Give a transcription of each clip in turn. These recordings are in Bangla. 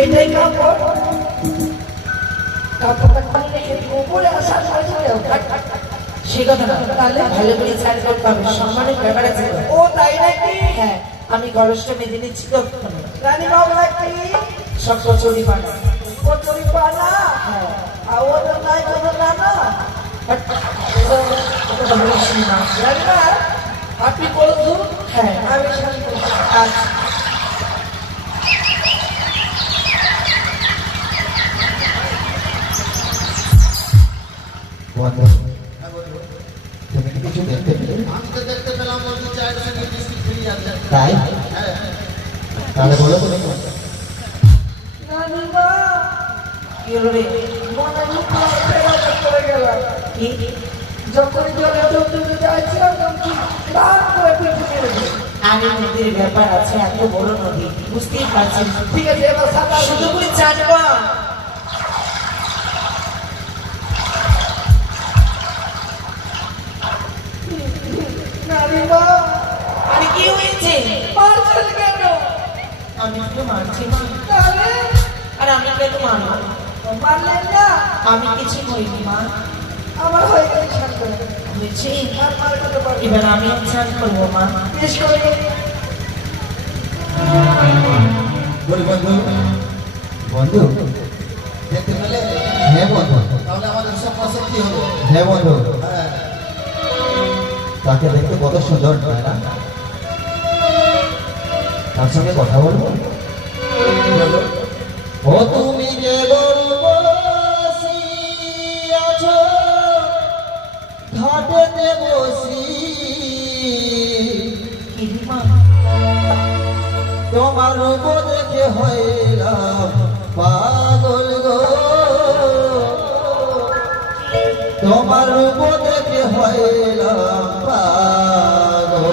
এটাই কাপড় কাপড়টা খুলে রেখে উপরে আসা সাড়ে সে কথা না, তাহলে ভালো করে চাল করতে হবে, সম্মানের ব্যাপার আছে। ও তাই নাকি? হ্যাঁ, আমি গলসটা বেঁধে নিচ্ছি তো। রানী বাবলা কি সব কচুরি পানা? কচুরি পানা? হ্যাঁ। আর ওদের নাই কোনো নানা? রানীমা আপনি বলুন। হ্যাঁ আমি আচ্ছা তাই তাহলে বলো তুমি কি হলো রে? যখনই জলে ডুবতে যাচ্ছিলাম আমি নদীর ব্যাপার আছে, এত বড় নদী বুঝতেই পারছি। ঠিক আছে এবার শুধু করে চাটবা। আরে কি হয়েছে? মারছেন কেন? আমি তো মারছি মা। আর আমি কেন মারবো? মারলেন না? আমি কিছু করিনি মা। আমার হয়ে গেছে শান্ত হয়েছে। এবার আমি চান করবো মা। বেশ করে বন্ধু বন্ধু দেখতে পেলে? হ্যাঁ বন্ধু। তাহলে আমাদের সমস্যা কি হলো? হ্যাঁ বন্ধু, তাকে দেখতে কত সুন্দর, তাই না? তার সঙ্গে কথা বলবো? ও তুমি যে বসিয়াছো ঘাটেতে বসি, তোমার রূপ দেখে হইলাম পাগল গো, তোমার রূপ দেখে হইলাম পাগল।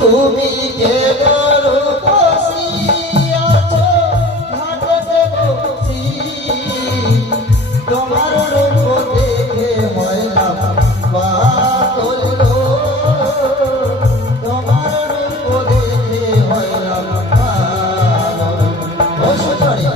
তুমি কে রূপ বসিয়াছো ঘাটেতে বসি, তোমার রূপ দেখে হইলাম পাগল গো, তোমার রূপ দেখে হইলাম পাগল। ও সুন্দরী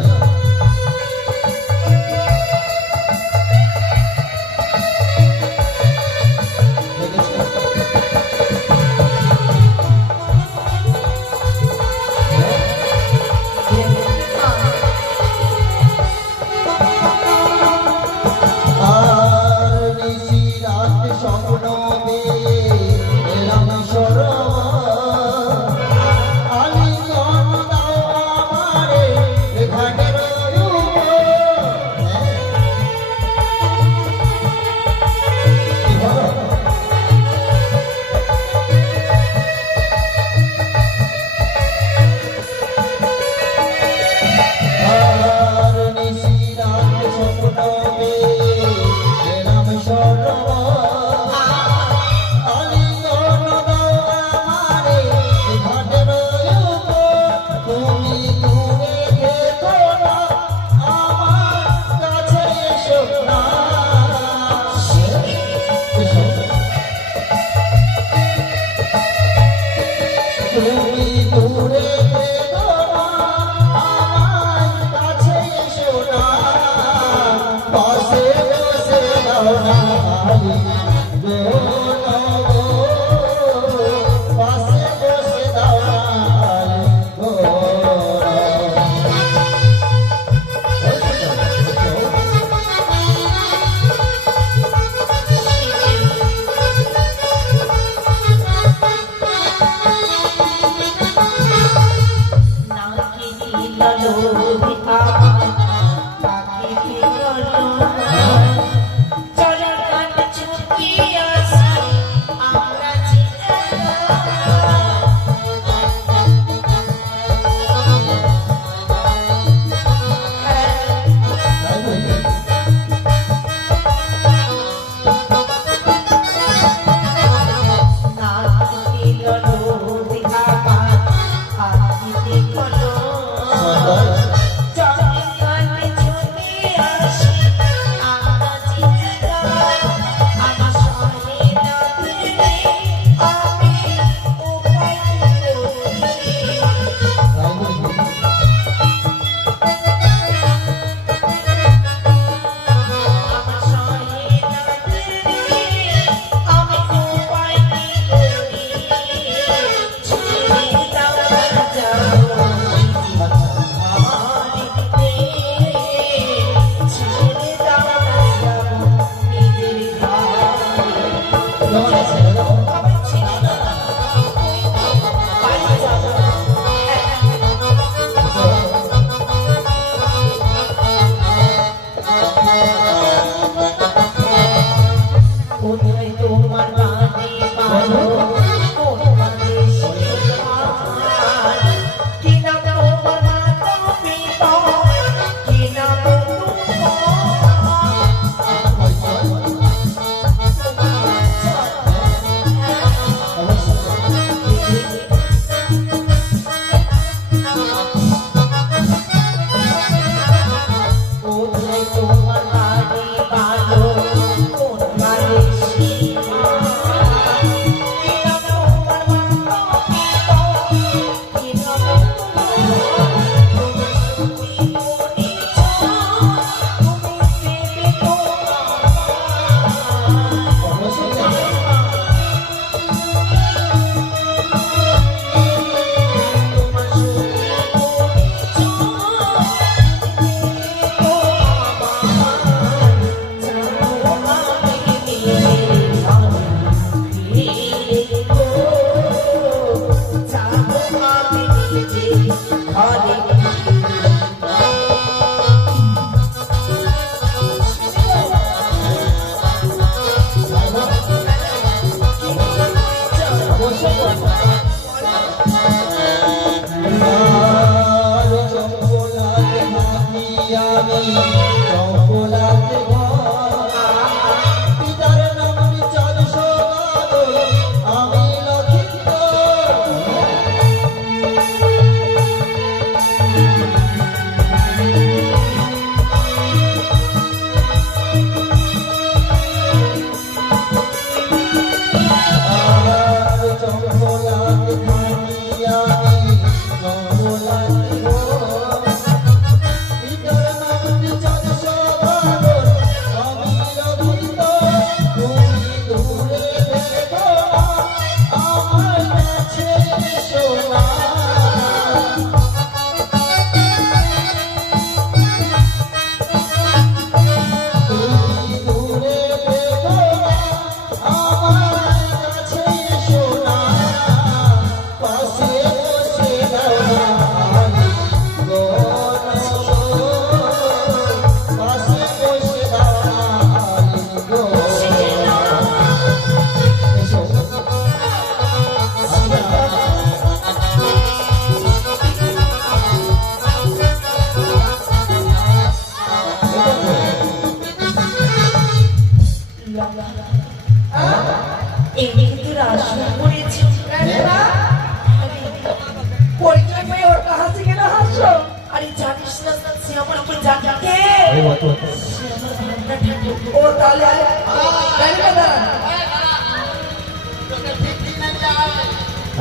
কেমন আছে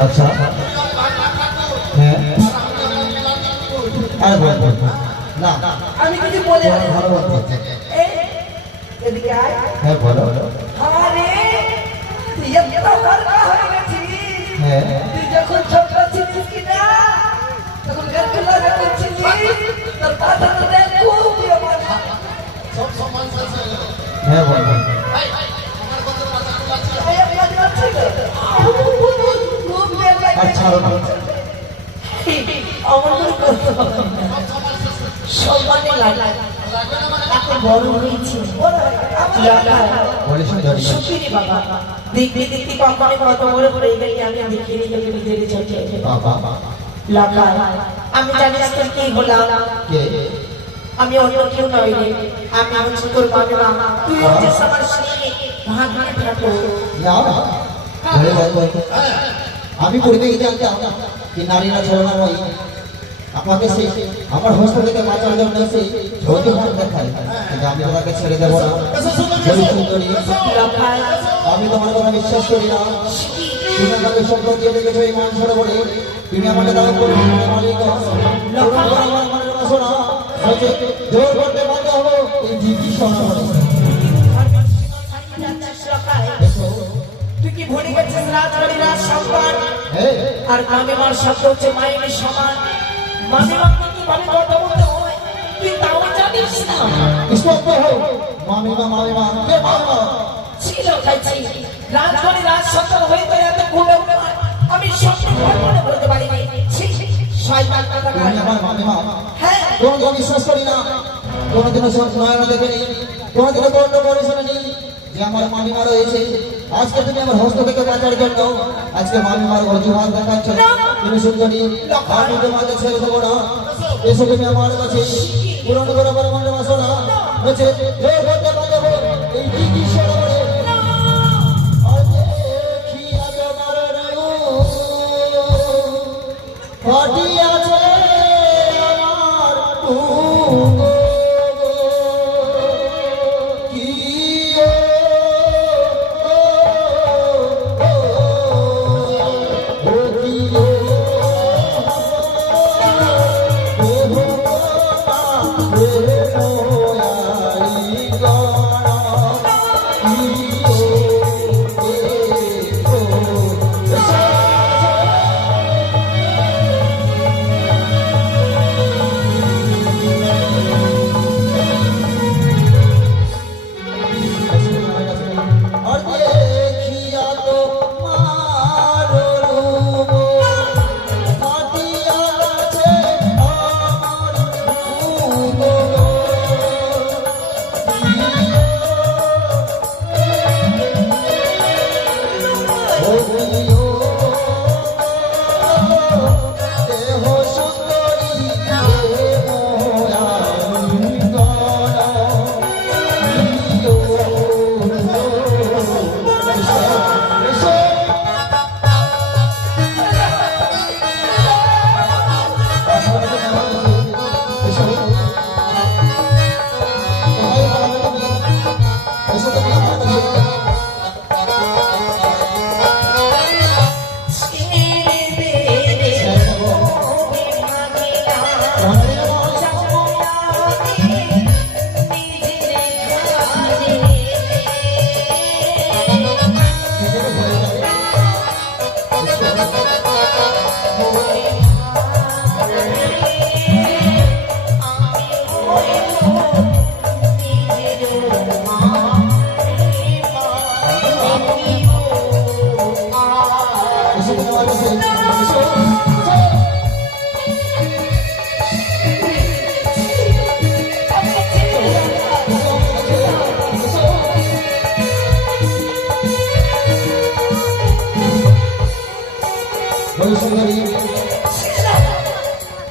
আচ্ছা হ্যাঁ আর বল না আমি কিছু বলে ভালো বলতে এদিকে আয় হ্যাঁ বলো আরে তুই তো কারকা হয়ে গেছিস হ্যাঁ তুই যখন ছোট ছিলিস কিনা তখন গাড়ি লাগা করছিলিস তোর কথা তো দেখ খুব আমার সব সমান আছে হ্যাঁ বল আচ্ছা আমার সম্মানে লাগে এখন বড় হয়েছে সুখী বাবা দেখবি দেখবি কখনো কত বড় পড়ে গেলে আমি দেখিয়ে গেলে নিজের চোখে লাগা আমি জানি না কি বললাম আমি অন্য কেউ নই রে আমি হচ্ছে তোর বাবা তুই হচ্ছিস আমার স্বামী ভাগ্যে থাকো আমি পড়তে গিয়ে জানতাম কি নারীরা ছলনাময়ী আমাকে সেই আমার হোস্ট থেকে বাঁচার জন্য সেই ছোটো ভাব দেখায় কিন্তু আমি তোমাকে ছেড়ে দেবো না সুন্দরী আমি তোমার কথা বিশ্বাস করি না তুমি আমাকে সম্পর্ক দিয়ে দেখেছো এই মান সরে বলে তুমি আমাকে দাবি করবে মালিক আমার বাসনা জোর করতে বাধ্য হবো এই জীবী শোনা তুই কি ভুলে গেছিস রাজবাড়ি রাজ সম্মান আর মামিমার শব্দ হচ্ছে মায়ের সমান। মামিমাকে কিভাবে কথা বলতে হয় তুই তাও জানিস না? স্পষ্ট হও মামিমা মামিমা কে মামিমা ছিল খাইছি রাজবাড়ি রাজ সম্মান হয়ে তো এত ভুলে উঠে আমি স্বপ্ন কল্পনা করতে পারিনি। শয়তান কথা তুমি আমার মামিমা হ্যাঁ কোনদিন বিশ্বাস করি না, কোনদিনও নয়ন দেখেনি, কোনদিনও কর্ণ করে শোনেনি যে আমার মামিমা রয়েছে। আজকে তুমি আমার হস্ত থেকে বাঁচার জন্য আজকে মামিমার অজুহাত দেখাচ্ছ। তুমি সুন্দরী, আমি তোমাকে ছেড়ে দেবো না। এসে তুমি আমার কাছে পূরণ করে আমার মনে বাসো না হচ্ছে এই কি কি সরবরে ফাটিয়াছে আমার তুঙ্গ কি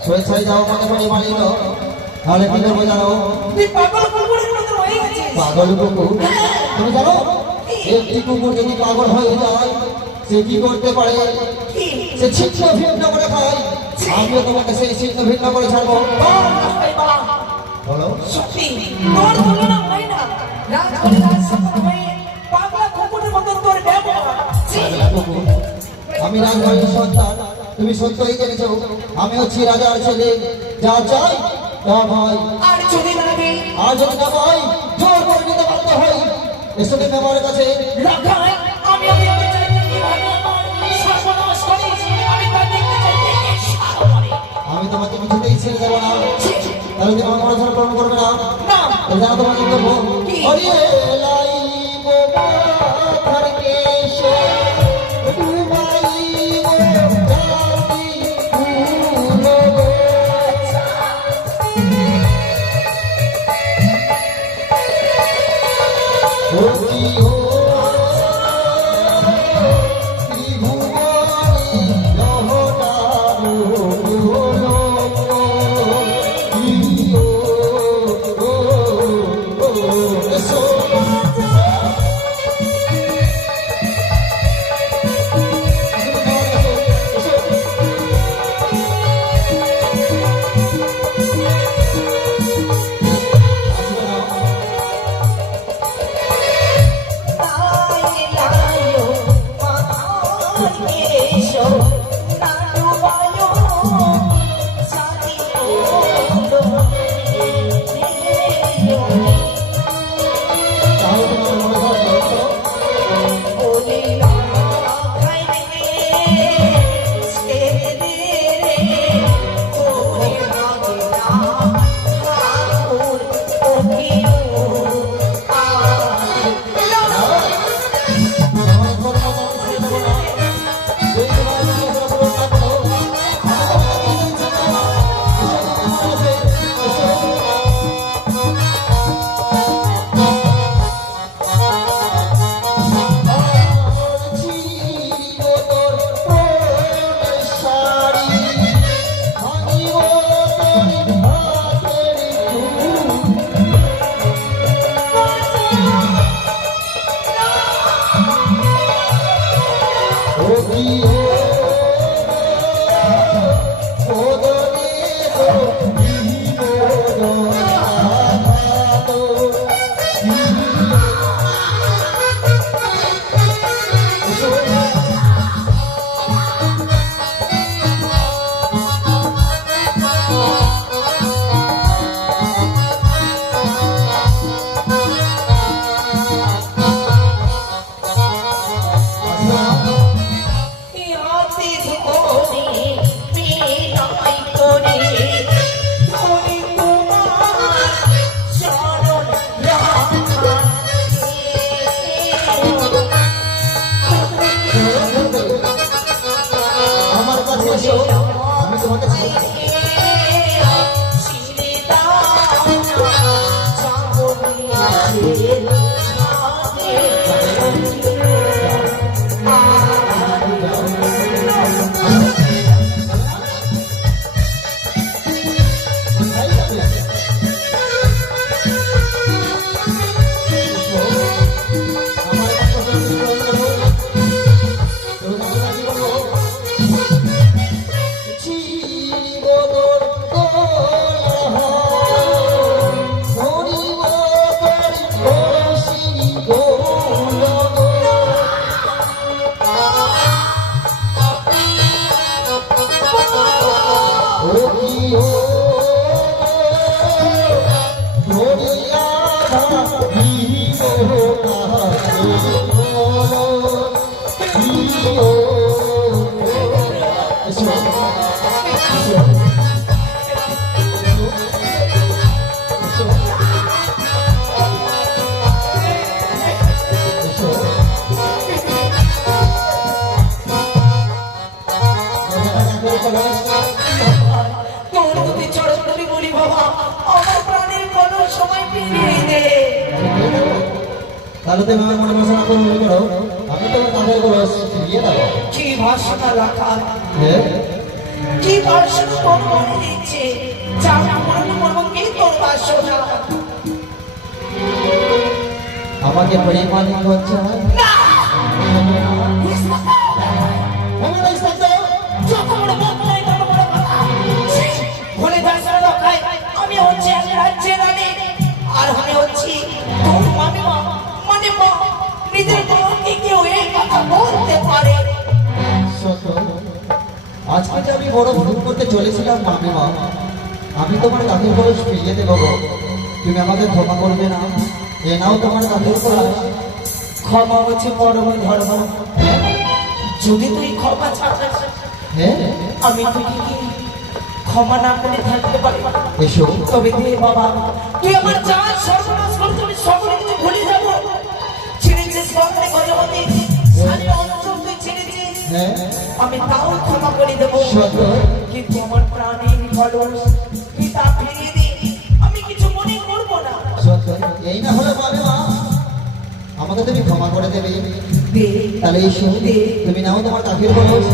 স্বেচ্ছায় যাও মনে করে মানিল তাহলে কি করবো জানো? তুই পাগল কুকুরের মতো হয়ে গেছিস। পাগল কুকুর তুমি জানো একটি কুকুর যদি পাগল হয়ে যায় সে কি করতে পারে? সে ছিন্ন ভিন্ন করে খায়। আমিও তোমাকে সেই ছিন্ন ভিন্ন করে ছাড়বো। বলো সত্যি তোর তুলনা হয় না। রাজবাড়ি রাজ সম্মান হয়ে পাগলা কুকুরের মতো তোর ব্যবহার। পাগলা কুকুর, আমি রাজবাড়ির সন্তান, তুমি সত্যই জেনেছো আমি হচ্ছি রাজার ছেলে। যা চাই তা ভাই, আর যদি না দিই আর যদি না ভাই জোর করে নিতে বাধ্য হই। এসো তুমি আমার কাছে। রাখায় আমি দেখতে চাই তুই কিভাবে আমার সর্বনাশ করিস। আমি তা দেখতে চাই দেখে সারা আমি তোমাকে কিছুতেই ছেড়ে দেবো না। তাহলে তুমি আমার পড়াশোনা পূরণ করবে না? না তাহলে জানো তোমাকে করবো অরিয়ে লাইব পাথর কেশে ডুবাইব জাতি ফুলব। ও ত্রিভুবনে ইয়াতে ধরে বিনাই করে ধরে তোমার চরণ রাখা আমার কাছে এসো, আমি তোমাকে ছেড়ে দেব। ছিঁড়ে দাও চাঁদের তোর প্রতি চরণ ধরে বলি বাবা, আমার প্রাণের কোনো সময় ফিরিয়ে দে। তাহলে তুমি আমার মনে মশলা করো, আমি তোমার কাঁধের করে ফিরিয়ে দেবো। কি ভাষণা লেখা, হ্যাঁ, কি ভাষণা তোর মনে দিচ্ছে, যার মরণ মর্মকে তোর বাসনা। আমাকে পরিমাণ করছে না! আমার এই শব্দ যত বড় মুখ নাই, তত বড় কথা। ছি! ভুলে যাস না লোকাই, আমি হচ্ছি এক রাজ্যের রানী, আর আমি হচ্ছি তোর মামিমা। মানে মা, নিজের বোনকে কেউ এই কথা বলতে পারে? সত্য। আজকে যে আমি বড় ভুল করতে চলেছিলাম মামিমা, আমি তোমার কাঁধের বয়স ফিরিয়ে দেবো গো। তুমি আমাকে ক্ষমা করবে না? এ নাও তোমার কাঁধের বয়স। ক্ষমা হচ্ছে পরম ধর্ম। যদি তুই ক্ষমা ছাড়াস, হ্যাঁ, আমি তোকে কি ক্ষমা না করে থাকতে পারি? এসো। তবে দে বাবা, তুই আমার যা সর্বনাশ করতে আমি সকলে কিছু ভুলে যাবো। ছেড়েছিস স্বপ্নে গজপতি, সারি অঞ্চল তুই ছেড়েছিস, হ্যাঁ, আমি তাও ক্ষমা করে দেবো। সত্য। কিন্তু আমার প্রাণের খরচ তুই তা ফিরিয়ে দে, আমি কিছু মনে করবো না। সত্য। এই না হলে মামিমা, আমাকে তুমি ক্ষমা করে দেবে। দে, তাহলে এসো, তুমি নাও তোমার কাঁধের বয়স।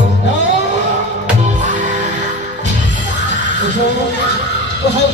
এসো, কোথায়